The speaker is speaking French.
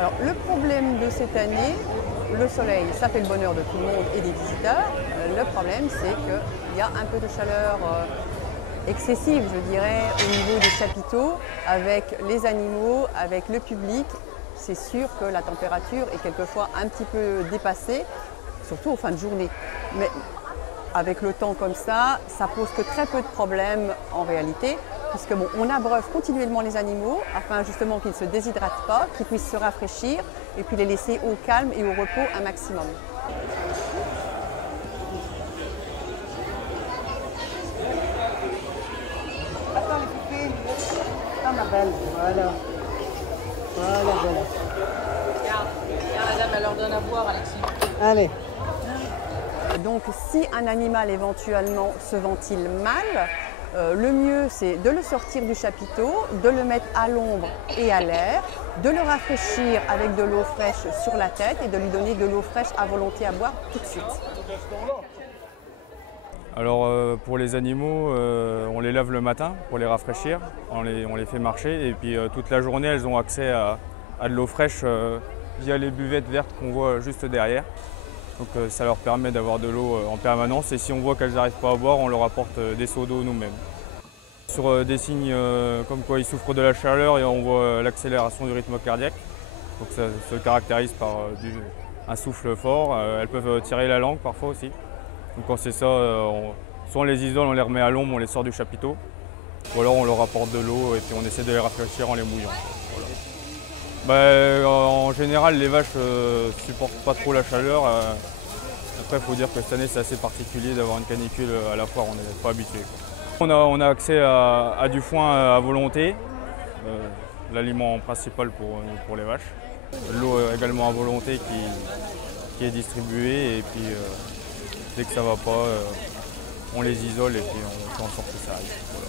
Alors, le problème de cette année, le soleil, ça fait le bonheur de tout le monde et des visiteurs. Le problème, c'est qu'il y a un peu de chaleur excessive, je dirais, au niveau des chapiteaux, avec les animaux, avec le public. C'est sûr que la température est quelquefois un petit peu dépassée, surtout en fin de journée. Mais avec le temps comme ça pose que très peu de problèmes en réalité, puisque bon, on abreuve continuellement les animaux afin justement qu'ils ne se déshydratent pas, qu'ils puissent se rafraîchir et puis les laisser au calme et au repos un maximum. Attends les poupées. Ah ma belle, voilà. Voilà. Regarde, la dame, elle leur donne à boire, Alexis. Allez. Donc si un animal éventuellement se ventile mal, le mieux c'est de le sortir du chapiteau, de le mettre à l'ombre et à l'air, de le rafraîchir avec de l'eau fraîche sur la tête et de lui donner de l'eau fraîche à volonté à boire tout de suite. Alors pour les animaux, on les lave le matin pour les rafraîchir, on les fait marcher et puis toute la journée elles ont accès à de l'eau fraîche via les buvettes vertes qu'on voit juste derrière. Donc ça leur permet d'avoir de l'eau en permanence et si on voit qu'elles n'arrivent pas à boire, on leur apporte des seaux d'eau nous-mêmes. Sur des signes comme quoi ils souffrent de la chaleur et on voit l'accélération du rythme cardiaque. Donc ça se caractérise par un souffle fort. Elles peuvent tirer la langue parfois aussi. Donc quand c'est ça, soit on les isole, on les remet à l'ombre, on les sort du chapiteau, ou alors on leur apporte de l'eau et puis on essaie de les rafraîchir en les mouillant. Voilà. En général, les vaches ne supportent pas trop la chaleur. Après, il faut dire que cette année, c'est assez particulier d'avoir une canicule à la foire, on n'est pas habitué. On a accès à du foin à volonté, l'aliment principal pour les vaches. L'eau également à volonté qui est distribuée et puis dès que ça ne va pas, on les isole et puis on fait en sorte que ça aille. Voilà.